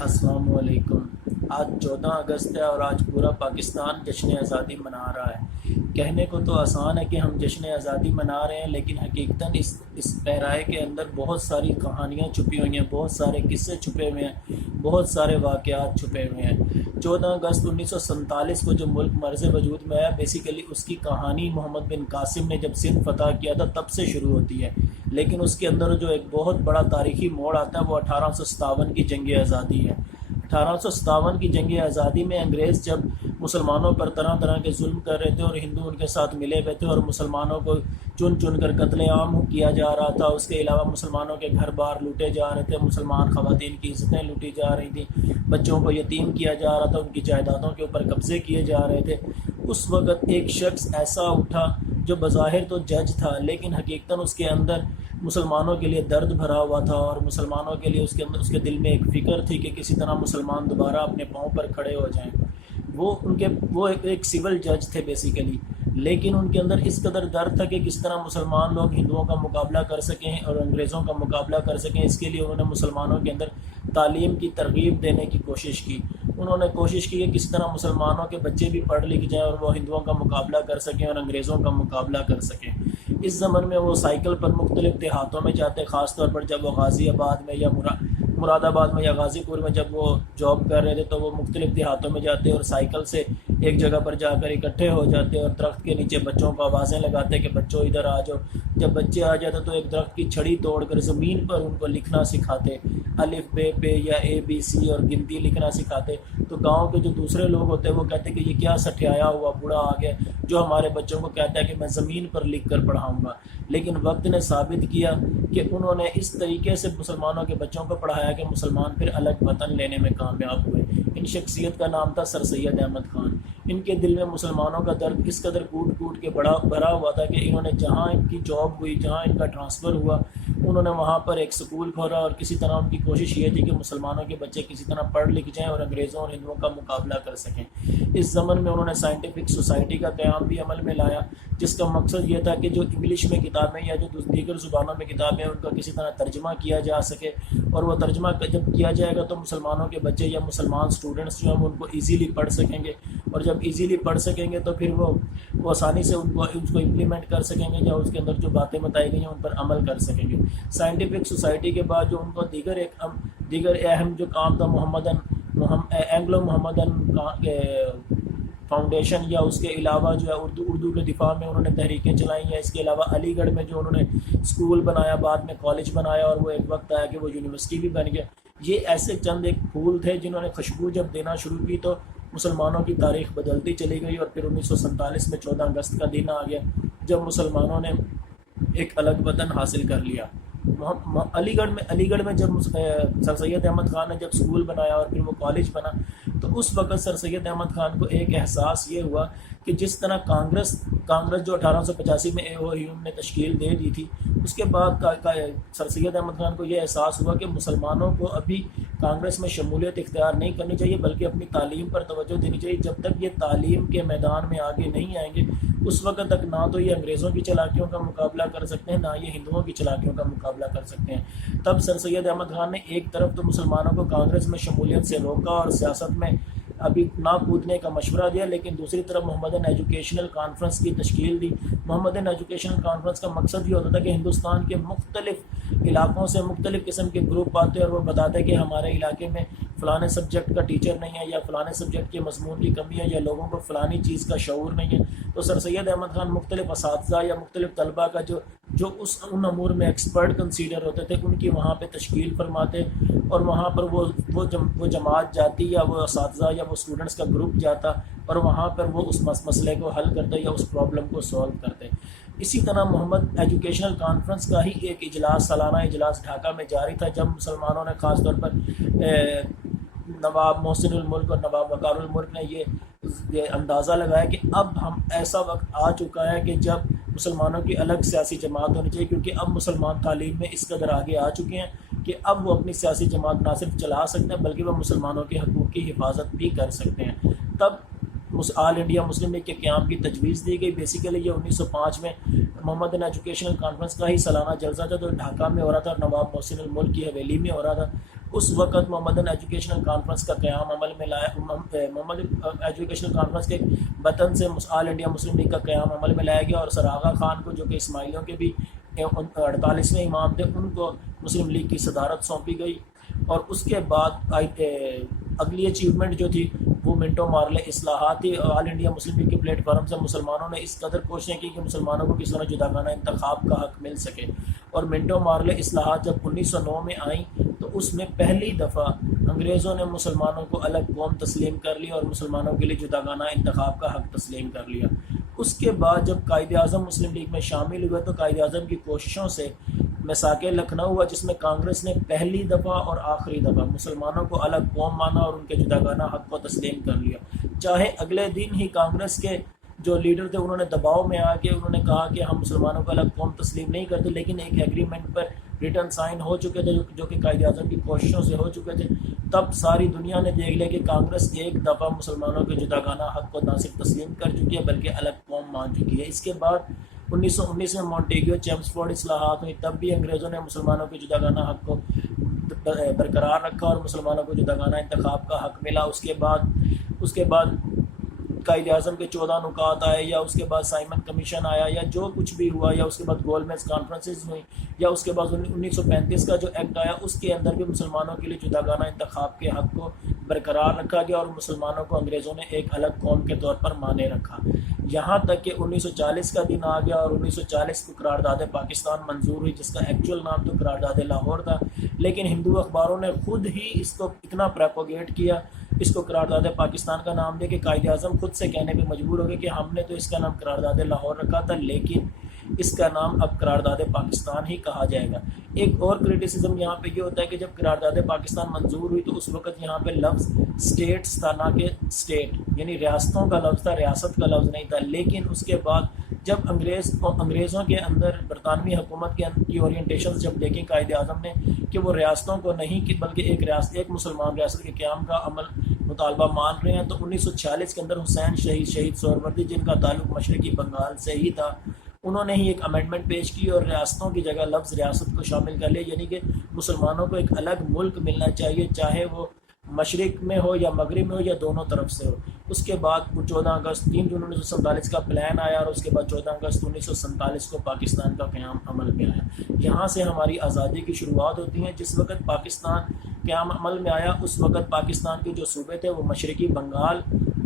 السلام علیکم۔ آج 14 اگست ہے اور آج پورا پاکستان جشن آزادی منا رہا ہے۔ کہنے کو تو آسان ہے کہ ہم جشن آزادی منا رہے ہیں، لیکن حقیقتاً اس پیرائے کے اندر بہت ساری کہانیاں چھپی ہوئی ہیں، بہت سارے قصے چھپے ہوئے ہیں، بہت سارے واقعات چھپے ہوئے ہیں۔ 14 اگست 1947 کو جو ملک مرز وجود میں آیا، بیسیکلی اس کی کہانی محمد بن قاسم نے جب سندھ فتح کیا تھا تب سے شروع ہوتی ہے، لیکن اس کے اندر جو ایک بہت بڑا تاریخی موڑ آتا ہے وہ 1857 کی جنگ آزادی ہے۔ 1857 کی جنگ آزادی میں انگریز جب مسلمانوں پر طرح طرح کے ظلم کر رہے تھے اور ہندو ان کے ساتھ ملے ہوئے تھے اور مسلمانوں کو چن چن کر قتل عام کیا جا رہا تھا۔ اس کے علاوہ مسلمانوں کے گھر بار لوٹے جا رہے تھے، مسلمان خواتین کی عزتیں لوٹی جا رہی تھیں، بچوں کو یتیم کیا جا رہا تھا، ان کی جائیدادوں کے اوپر قبضے کیے جا رہے تھے۔ اس وقت ایک شخص ایسا اٹھا جو بظاہر تو جج تھا، لیکن حقیقتاً اس کے اندر مسلمانوں کے لیے درد بھرا ہوا تھا اور مسلمانوں کے لیے اس کے دل میں ایک فکر تھی کہ کسی طرح مسلمان دوبارہ اپنے پاؤں پر کھڑے ہو جائیں۔ وہ ایک سول جج تھے بیسیکلی، لیکن ان کے اندر اس قدر درد تھا کہ کس طرح مسلمان لوگ ہندوؤں کا مقابلہ کر سکیں اور انگریزوں کا مقابلہ کر سکیں۔ اس کے لیے انہوں نے مسلمانوں کے اندر تعلیم کی ترغیب دینے کی کوشش کی۔ انہوں نے کوشش کی کہ کس طرح مسلمانوں کے بچے بھی پڑھ لکھ جائیں اور وہ ہندوؤں کا مقابلہ کر سکیں اور انگریزوں کا مقابلہ کر سکیں۔ اس زمن میں وہ سائیکل پر مختلف دیہاتوں میں جاتے، خاص طور پر جب وہ غازی آباد میں یا مراد آباد میں یا غازی پور میں جب وہ جاب کر رہے تھے تو وہ مختلف دیہاتوں میں جاتے اور سائیکل سے ایک جگہ پر جا کر اکٹھے ہو جاتے اور درخت کے نیچے بچوں کو آوازیں لگاتے کہ بچوں ادھر آ جاؤ۔ جب بچے آ جاتے تو ایک درخت کی چھڑی توڑ کر زمین پر ان کو لکھنا سکھاتے، الف بے پے یا اے بی سی اور گنتی لکھنا سکھاتے۔ تو گاؤں کے جو دوسرے لوگ ہوتے ہیں وہ کہتے کہ یہ کیا سٹھیایا ہوا بوڑھا آ گیا جو ہمارے بچوں کو کہتا ہے کہ میں زمین پر لکھ کر پڑھاؤں گا۔ لیکن وقت نے ثابت کیا کہ انہوں نے اس طریقے سے مسلمانوں کے بچوں کو پڑھایا کہ مسلمان پھر الگ وطن لینے میں کامیاب ہوئے۔ ان شخصیت کا نام تھا سر سید احمد خان۔ ان کے دل میں مسلمانوں کا درد اس قدر کوٹ کوٹ کے بھرا ہوا تھا کہ انہوں نے جہاں ان کی جاب ہوئی، جہاں ان کا ٹرانسفر ہوا، انہوں نے وہاں پر ایک سکول کھولا اور کسی طرح ان کی کوشش یہ تھی کہ مسلمانوں کے بچے کسی طرح پڑھ لکھ جائیں اور انگریزوں اور ہندوؤں کا مقابلہ کر سکیں۔ اس زمن میں انہوں نے سائنٹیفک سوسائٹی کا قیام بھی عمل میں لایا، جس کا مقصد یہ تھا کہ جو انگلش میں کتابیں یا جو دیگر زبانوں میں کتابیں ان کا کسی طرح ترجمہ کیا جا سکے، اور وہ ترجمہ جب کیا جائے گا تو مسلمانوں کے بچے یا مسلمان اسٹوڈنٹس جو ہیں وہ ان کو ایزیلی پڑھ سکیں گے، اور جب ایزیلی پڑھ سکیں گے تو پھر وہ آسانی سے ان کو امپلیمنٹ کر سکیں گے یا اس کے اندر جو باتیں بتائی گئی ہیں ان پر عمل کر سکیں گے۔ سائنٹیفک سوسائٹی کے بعد جو ان کو دیگر اہم جو کام تھا اینگلو محمدن فاؤنڈیشن، یا اس کے علاوہ جو ہے اردو کے دفاع میں انہوں نے تحریکیں چلائیں، یا اس کے علاوہ علی گڑھ میں جو انہوں نے اسکول بنایا، بعد میں کالج بنایا اور وہ ایک وقت آیا کہ وہ یونیورسٹی بھی بن گیا۔ یہ ایسے چند ایک پھول تھے جنہوں نے خوشبو جب دینا شروع کی تو مسلمانوں کی تاریخ بدلتی چلی گئی، اور پھر 1947 میں 14 اگست کا دن آ گیا جب مسلمانوں نے ایک الگ وطن حاصل کر لیا۔ علی گڑھ میں جب سر سید احمد خان نے جب اسکول بنایا اور پھر وہ کالج بنا تو اس وقت سر سید احمد خان کو ایک احساس یہ ہوا کہ جس طرح کانگریس جو 1885 میں AOU نے تشکیل دے دی تھی، اس کے بعد سر سید احمد خان کو یہ احساس ہوا کہ مسلمانوں کو ابھی کانگریس میں شمولیت اختیار نہیں کرنی چاہیے بلکہ اپنی تعلیم پر توجہ دینی چاہیے۔ جب تک یہ تعلیم کے میدان میں آگے نہیں آئیں گے اس وقت تک نہ تو یہ انگریزوں کی چالاکیوں کا مقابلہ کر سکتے ہیں، نہ یہ ہندوؤں کی چالاکیوں کا مقابلہ کر سکتے ہیں۔ تب سر سید احمد خان نے ایک طرف تو مسلمانوں کو کانگریس میں شمولیت سے روکا اور سیاست میں ابھی نہ کودنے کا مشورہ دیا، لیکن دوسری طرف محمدن ایجوکیشنل کانفرنس کی تشکیل دی۔ محمدن ایجوکیشنل کانفرنس کا مقصد یہ ہوتا تھا کہ ہندوستان کے مختلف علاقوں سے مختلف قسم کے گروپ آتے اور وہ بتاتے کہ ہمارے علاقے میں فلانے سبجیکٹ کا ٹیچر نہیں ہے یا فلانے سبجیکٹ کے مضمون کی کمی ہے یا لوگوں کو فلانی چیز کا شعور نہیں ہے، تو سر سید احمد خان مختلف اساتذہ یا مختلف طلباء کا جو ان امور میں ایکسپرٹ کنسیڈر ہوتے تھے ان کی وہاں پہ تشکیل فرماتے، اور وہاں پر وہ جماعت جاتی یا وہ اساتذہ یا وہ اسٹوڈنٹس کا گروپ جاتا اور وہاں پر وہ اس مسئلے کو حل کرتے یا اس پرابلم کو سولو کرتے۔ اسی طرح محمد ایجوکیشنل کانفرنس کا ہی ایک اجلاس، سالانہ اجلاس ڈھاکہ میں جاری تھا، جب مسلمانوں نے خاص طور پر نواب محسن الملک اور نواب وقار الملک نے یہ اندازہ لگایا کہ اب ہم ایسا وقت آ چکا ہے کہ جب مسلمانوں کی الگ سیاسی جماعت ہونی چاہیے، کیونکہ اب مسلمان تعلیم میں اس قدر آگے آ چکے ہیں کہ اب وہ اپنی سیاسی جماعت نہ صرف چلا سکتے ہیں بلکہ وہ مسلمانوں کے حقوق کی حفاظت بھی کر سکتے ہیں۔ تب آل انڈیا مسلم لیگ کے قیام کی تجویز دی گئی۔ بیسیکلی یہ 1905 میں محمدن ایجوکیشنل کانفرنس کا ہی سالانہ جلسہ تھا جو ڈھاکہ میں ہو رہا تھا اور نواب محسن الملک کی حویلی میں ہو رہا تھا۔ اس وقت محمدن ایجوکیشنل کانفرنس کا قیام عمل میں لایا. محمد ایجوکیشنل کانفرنس کے بطن سے آل انڈیا مسلم لیگ کا قیام عمل میں لایا گیا, اور سر آغا خان کو جو کہ اسماعیلیوں کے بھی 48ویں امام تھے ان کو مسلم لیگ کی صدارت سونپی گئی. اور اس کے بعد اگلی اچیومنٹ جو تھی وہ منٹو مارلے اصلاحات تھی. آل انڈیا مسلم لیگ کے پلیٹ فارم سے مسلمانوں نے اس قدر کوششیں کی کہ مسلمانوں کو کس طرح جداگانہ انتخاب کا حق مل سکے, اور منٹو مارلے اصلاحات جب 1909 میں آئیں تو اس میں پہلی دفعہ انگریزوں نے مسلمانوں کو الگ قوم تسلیم کر لی اور مسلمانوں کے لیے جداگانہ انتخاب کا حق تسلیم کر لیا. اس کے بعد جب قائد اعظم مسلم لیگ میں شامل ہوئے تو قائد اعظم کی کوششوں سے میثاق لکھنؤ ہوا, جس میں کانگریس نے پہلی دفعہ اور آخری دفعہ مسلمانوں کو الگ قوم مانا اور ان کے جداگانہ حق کو تسلیم کر لیا. چاہے اگلے دن ہی کانگریس کے جو لیڈر تھے انہوں نے دباؤ میں آ کے انہوں نے کہا کہ ہم مسلمانوں کو الگ قوم تسلیم نہیں کرتے, لیکن ایک ایگریمنٹ پر ریٹن سائن ہو چکے تھے جو کہ قائد اعظم کی کوششوں سے ہو چکے تھے. تب ساری دنیا نے دیکھ لیا کہ کانگریس ایک دفعہ مسلمانوں کے جداگانہ حق کو نہ صرف تسلیم کر چکی ہے بلکہ الگ قوم مان چکی ہے. اس کے بعد 1919 میں مونٹیگیو چیمسفورڈ اصلاحات ہوئی, تب بھی انگریزوں نے مسلمانوں کے جداگانہ حق کو برقرار رکھا اور مسلمانوں کو جداگانہ انتخاب کا حق ملا. اس کے بعد قائد اعظم کے 14 نکات آئے, یا اس کے بعد سائمن کمیشن آیا, یا جو کچھ بھی ہوا, یا اس کے بعد گول میز کانفرنسز ہوئی, یا اس کے بعد 1935 کا جو ایکٹ آیا اس کے اندر بھی مسلمانوں کے لیے جداگانہ انتخاب کے حق کو برقرار رکھا گیا اور مسلمانوں کو انگریزوں نے ایک الگ قوم کے طور پر مانے رکھا. یہاں تک کہ 1940 کا دن آ گیا اور 1940 کو قرارداد پاکستان منظور ہوئی, جس کا ایکچوئل نام تو قرارداد لاہور تھا, لیکن ہندو اخباروں نے خود ہی اس کو اتنا پروپیگیٹ کیا, اس کو قرارداد پاکستان کا نام دے کہ قائد اعظم خود سے کہنے پہ مجبور ہو گئے کہ ہم نے تو اس کا نام قرارداد لاہور رکھا تھا لیکن اس کا نام اب قرارداد پاکستان ہی کہا جائے گا. ایک اور کرٹیسزم یہاں پہ یہ ہوتا ہے کہ جب قرارداد پاکستان منظور ہوئی تو اس وقت یہاں پہ لفظ اسٹیٹس تھا, نہ کہ اسٹیٹ, یعنی ریاستوں کا لفظ تھا, ریاست کا لفظ نہیں تھا. لیکن اس کے بعد جب انگریزوں کے اندر برطانوی حکومت کی اورینٹیشن جب دیکھیں قائد اعظم نے کہ وہ ریاستوں کو نہیں بلکہ ایک مسلمان ریاست کے قیام کا مطالبہ مان رہے ہیں, تو 1946 کے اندر حسین شہید سہروردی جن کا تعلق مشرقی بنگال سے ہی تھا, انہوں نے ہی ایک امینڈمنٹ پیش کی اور ریاستوں کی جگہ لفظ ریاست کو شامل کر لیا, یعنی کہ مسلمانوں کو ایک الگ ملک ملنا چاہیے, چاہے وہ مشرق میں ہو یا مغرب میں ہو یا دونوں طرف سے ہو. اس کے بعد 14 اگست 3 جون 1947 کا پلان آیا اور اس کے بعد 14 اگست 1947 کو پاکستان کا قیام عمل میں آیا. یہاں سے ہماری آزادی کی شروعات ہوتی ہیں. جس وقت پاکستان قیام عمل میں آیا اس وقت پاکستان کے جو صوبے تھے وہ مشرقی بنگال,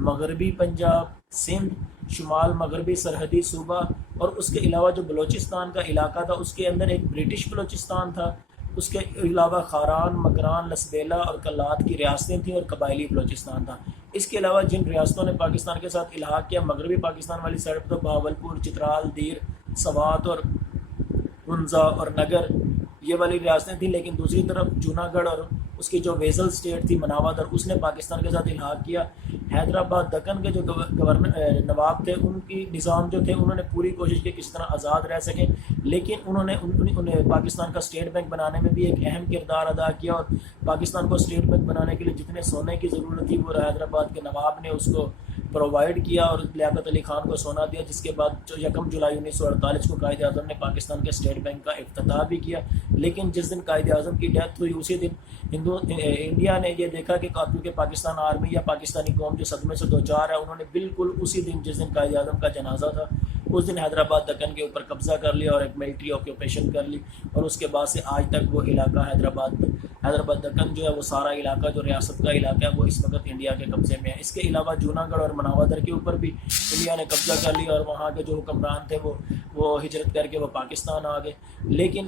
مغربی پنجاب, سندھ, شمال مغربی سرحدی صوبہ, اور اس کے علاوہ جو بلوچستان کا علاقہ تھا اس کے اندر ایک برٹش بلوچستان تھا. اس کے علاوہ خاران, مکران, لسبیلا اور کلات کی ریاستیں تھیں اور قبائلی بلوچستان تھا. اس کے علاوہ جن ریاستوں نے پاکستان کے ساتھ الحاق کیا مغربی پاکستان والی سائڈ پر تو بہاولپور, چترال, دیر, سوات اور ہنزا اور نگر یہ والی ریاستیں تھیں. لیکن دوسری طرف جوناگڑھ اور اس کی جو ویزل اسٹیٹ تھی مناوادر, اس نے پاکستان کے ساتھ الحاق کیا. حیدرآباد دکن کے جو نواب تھے ان کی نظام جو تھے انہوں نے پوری کوشش کی کس طرح آزاد رہ سکیں, لیکن انہوں نے پاکستان کا اسٹیٹ بینک بنانے میں بھی ایک اہم کردار ادا کیا اور پاکستان کو اسٹیٹ بینک بنانے کے لیے جتنے سونے کی ضرورت تھی وہ حیدرآباد کے نواب نے اس کو پرووائڈ کیا اور لیاقت علی خان کو سونا دیا, جس کے بعد 1 جولائی 1948 کو قائد اعظم نے پاکستان کے اسٹیٹ بینک کا افتتاح بھی کیا. لیکن جس دن قائد اعظم کی ڈیتھ ہوئی اسی دن انڈیا نے یہ دیکھا کہ کیونکہ پاکستان آرمی یا پاکستانی قوم جو صدمے سے دوچار ہے, انہوں نے بالکل اسی دن جس دن قائد اعظم کا جنازہ تھا اس دن حیدرآباد دکن کے اوپر قبضہ کر لیا اور ایک ملٹری آکوپیشن کر لی, اور اس کے بعد سے آج تک وہ علاقہ حیدرآباد دکن جو ہے وہ سارا علاقہ جو ریاست کا علاقہ ہے وہ اس وقت انڈیا کے قبضے میں ہے. اس کے علاوہ جوناگڑھ اور مناوادر کے اوپر بھی انڈیا نے قبضہ کر لیا اور وہاں کے جو حکمران تھے وہ ہجرت کر کے وہ پاکستان آ گئے. لیکن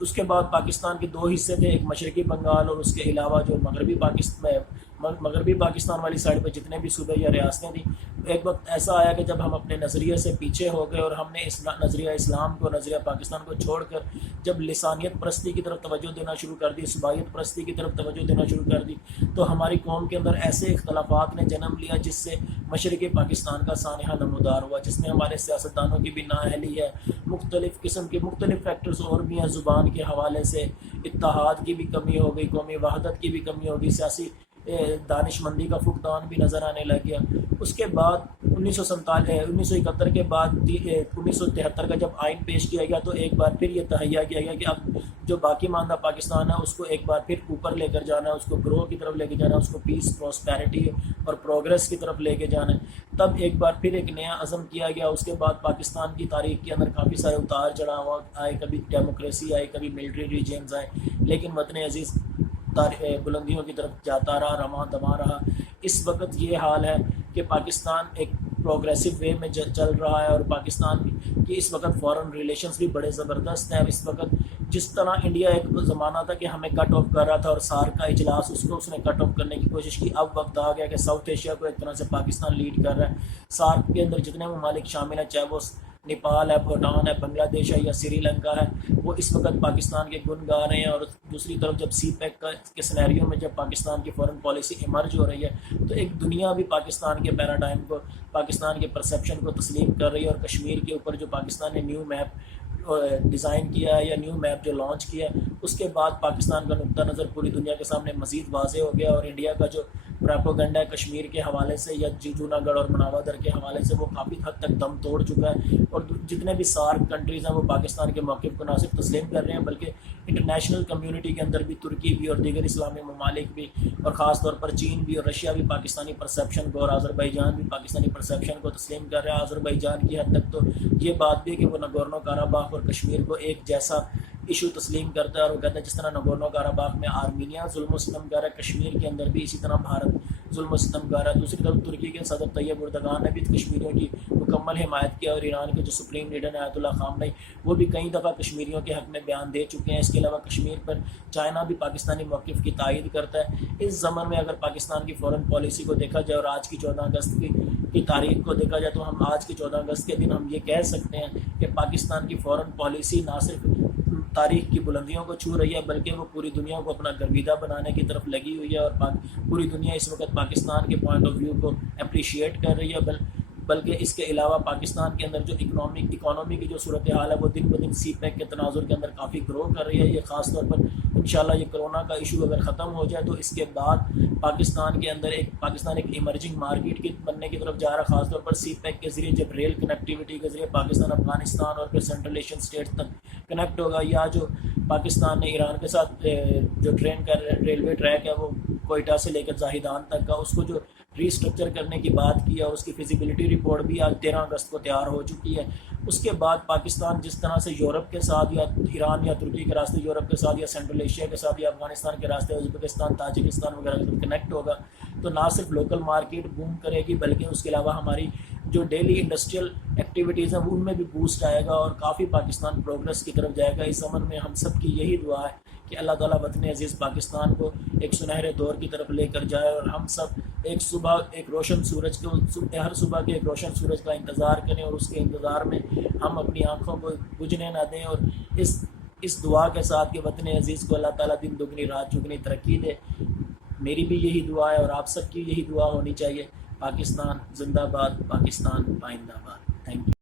اس کے بعد پاکستان کے 2 حصے تھے, ایک مشرقی بنگال اور اس کے علاوہ جو مغربی پاکستان والی سائڈ پہ جتنے بھی صوبے یا ریاستیں تھیں. ایک وقت ایسا آیا کہ جب ہم اپنے نظریے سے پیچھے ہو گئے اور ہم نے نظریہ اسلام کو, نظریہ پاکستان کو چھوڑ کر جب لسانیت پرستی کی طرف توجہ دینا شروع کر دی, صوبائیت پرستی کی طرف توجہ دینا شروع کر دی, تو ہماری قوم کے اندر ایسے اختلافات نے جنم لیا جس سے مشرقی پاکستان کا سانحہ نمودار ہوا, جس میں ہمارے سیاستدانوں کی بھی نااہلی ہے, مختلف قسم کے مختلف فیکٹرز اور بھی ہیں. زبان کے حوالے سے اتحاد کی بھی کمی ہو گئی, قومی وحدت کی بھی کمی ہو گئی, سیاسی دانش مندی کا فقدان بھی نظر آنے لگ گیا۔ اس کے بعد 1971 کے بعد 1973 کا جب آئین پیش کیا گیا تو ایک بار پھر یہ تہیا کیا گیا کہ اب جو باقی ماندہ پاکستان ہے اس کو ایک بار پھر اوپر لے کر جانا ہے، اس کو گرو کی طرف لے کے جانا ہے، اس کو پیس، پراسپیرٹی اور پروگریس کی طرف لے کے جانا ہے۔ تب ایک بار پھر ایک نیا عزم کیا گیا۔ اس کے بعد پاکستان کی تاریخ کے اندر کافی سارے اتار چڑھاؤ آئے، کبھی ڈیموکریسی آئی، کبھی ملٹری ریجیمز آئے، لیکن وطن عزیز بلندیوں کی طرف جاتا رہا، رواں دواں رہا۔ اس وقت یہ حال ہے کہ پاکستان ایک پروگریسو وے میں چل رہا ہے، اور پاکستان کی اس وقت فارن ریلیشنز بھی بڑے زبردست ہیں۔ اس وقت جس طرح انڈیا ایک زمانہ تھا کہ ہمیں کٹ آف کر رہا تھا اور سارک کا اجلاس اس نے کٹ آف کرنے کی کوشش کی، اب وقت آ گیا کہ ساؤتھ ایشیا کو ایک طرح سے پاکستان لیڈ کر رہا ہے۔ سارک کے اندر جتنے ممالک شامل ہیں، چاہے وہ نیپال ہے، بھوٹان ہے، بنگلہ دیش ہے یا سری لنکا ہے، وہ اس وقت پاکستان کے گن گا رہے ہیں۔ اور دوسری طرف جب سی پیک کے سینیریو میں جب پاکستان کی فورن پالیسی ایمرج ہو رہی ہے تو ایک دنیا بھی پاکستان کے پیراڈائم کو، پاکستان کے پرسیپشن کو تسلیم کر رہی ہے۔ اور کشمیر کے اوپر جو پاکستان نے نیو میپ ڈیزائن کیا ہے یا نیو میپ جو لانچ کیا ہے، اس کے بعد پاکستان کا نقطہ نظر پوری دنیا کے سامنے مزید واضح ہو گیا، اور انڈیا کا جو پراپوگنڈا ہے کشمیر کے حوالے سے یا جونا گڑھ اور مناوادر کے حوالے سے، وہ کافی حد تک دم توڑ چکا ہے۔ اور جتنے بھی سارک کنٹریز ہیں وہ پاکستان کے موقف کو نہ صرف تسلیم کر رہے ہیں بلکہ انٹرنیشنل کمیونٹی کے اندر بھی ترکی بھی اور دیگر اسلامی ممالک بھی، اور خاص طور پر چین بھی اور رشیا بھی پاکستانی پرسیپشن کو، اور آذربائیجان بھی پاکستانی پرسیپشن کو تسلیم کر رہا ہے۔ آذربائیجان کی حد تک تو یہ بات بھی ہے کہ وہ نگورنو کاراباخ اور کشمیر کو ایک جیسا ایشو تسلیم کرتا ہے، اور وہ کہتا ہے جس طرح نگورنو کاراباخ میں آرمینیا ظلم و ستم کر ہے، کشمیر کے اندر بھی اسی طرح بھارت ظلم و ستم کر ہے۔ دوسری طرف ترکی کے صدر طیب اردگان نے بھی کشمیریوں کی مکمل حمایت کیا، اور ایران کے جو سپریم لیڈر ہیں آیت اللہ خامنئی، وہ بھی کئی دفعہ کشمیریوں کے حق میں بیان دے چکے ہیں۔ اس کے علاوہ کشمیر پر چائنا بھی پاکستانی موقف کی تائید کرتا ہے۔ اس زمن میں اگر پاکستان کی فورن پالیسی کو دیکھا جائے اور آج کی 14 اگست کی تاریخ کو دیکھا جائے تو ہم آج کی 14 اگست کے دن ہم یہ کہہ سکتے ہیں کہ پاکستان کی فورن پالیسی نہ صرف تاریخ کی بلندیوں کو چھو رہی ہے بلکہ وہ پوری دنیا کو اپنا گرویدہ بنانے کی طرف لگی ہوئی ہے، اور پوری دنیا اس وقت پاکستان کے پوائنٹ آف ویو کو اپریشیٹ کر رہی ہے۔ بلکہ اس کے علاوہ پاکستان کے اندر جو اکانومی کی جو صورتحال ہے وہ دن بدن سی پیک کے تناظر کے اندر کافی گرو کر رہی ہے۔ یہ خاص طور پر انشاءاللہ یہ کرونا کا ایشو اگر ختم ہو جائے تو اس کے بعد پاکستان کے اندر پاکستان ایک ایمرجنگ مارکیٹ کی بننے کی طرف جا رہا ہے، خاص طور پر سی پیک کے ذریعے جب ریل کنیکٹیوٹی کے ذریعے پاکستان افغانستان اور پھر سینٹرل ایشین اسٹیٹ تک کنیکٹ ہوگا، یا جو پاکستان نے ایران کے ساتھ جو ٹرین کا ریلوے ٹریک ہے وہ کوئٹہ سے لے کر زاہدان تک کا، اس کو جو ری اسٹرکچر کرنے کی بات کی ہے اور اس کی فیزیبلٹی رپورٹ بھی آج 13 اگست کو تیار ہو چکی ہے۔ اس کے بعد پاکستان جس طرح سے یورپ کے ساتھ یا ایران یا ترکی کے راستے یورپ کے ساتھ یا سینٹرل ایشیا کے ساتھ یا افغانستان کے راستے ازبکستان، تاجکستان وغیرہ کے ساتھ کنیکٹ ہوگا تو نہ صرف لوکل مارکیٹ بوم کرے گی بلکہ اس کے علاوہ ہماری جو ڈیلی انڈسٹریل ایکٹیویٹیز ہیں ان میں بھی بوسٹ آئے گا اور کافی پاکستان پروگرس کی طرف جائے گا۔ اس زمن میں ہم سب کی یہی دعا ہے کہ اللہ تعالیٰ وطن عزیز پاکستان کو ایک سنہرے دور کی طرف لے کر جائے، اور ہم سب ایک روشن سورج کو ہر صبح کے ایک روشن سورج کا انتظار کریں، اور اس کے انتظار میں ہم اپنی آنکھوں کو بجھنے نہ دیں، اور اس دعا کے ساتھ کہ وطن عزیز کو اللہ تعالیٰ دن دگنی رات چگنی ترقی دے۔ میری بھی یہی دعا ہے اور آپ سب کی یہی دعا ہونی چاہیے۔ پاکستان زندہ باد، پاکستان پائندہ باد۔ Thank you.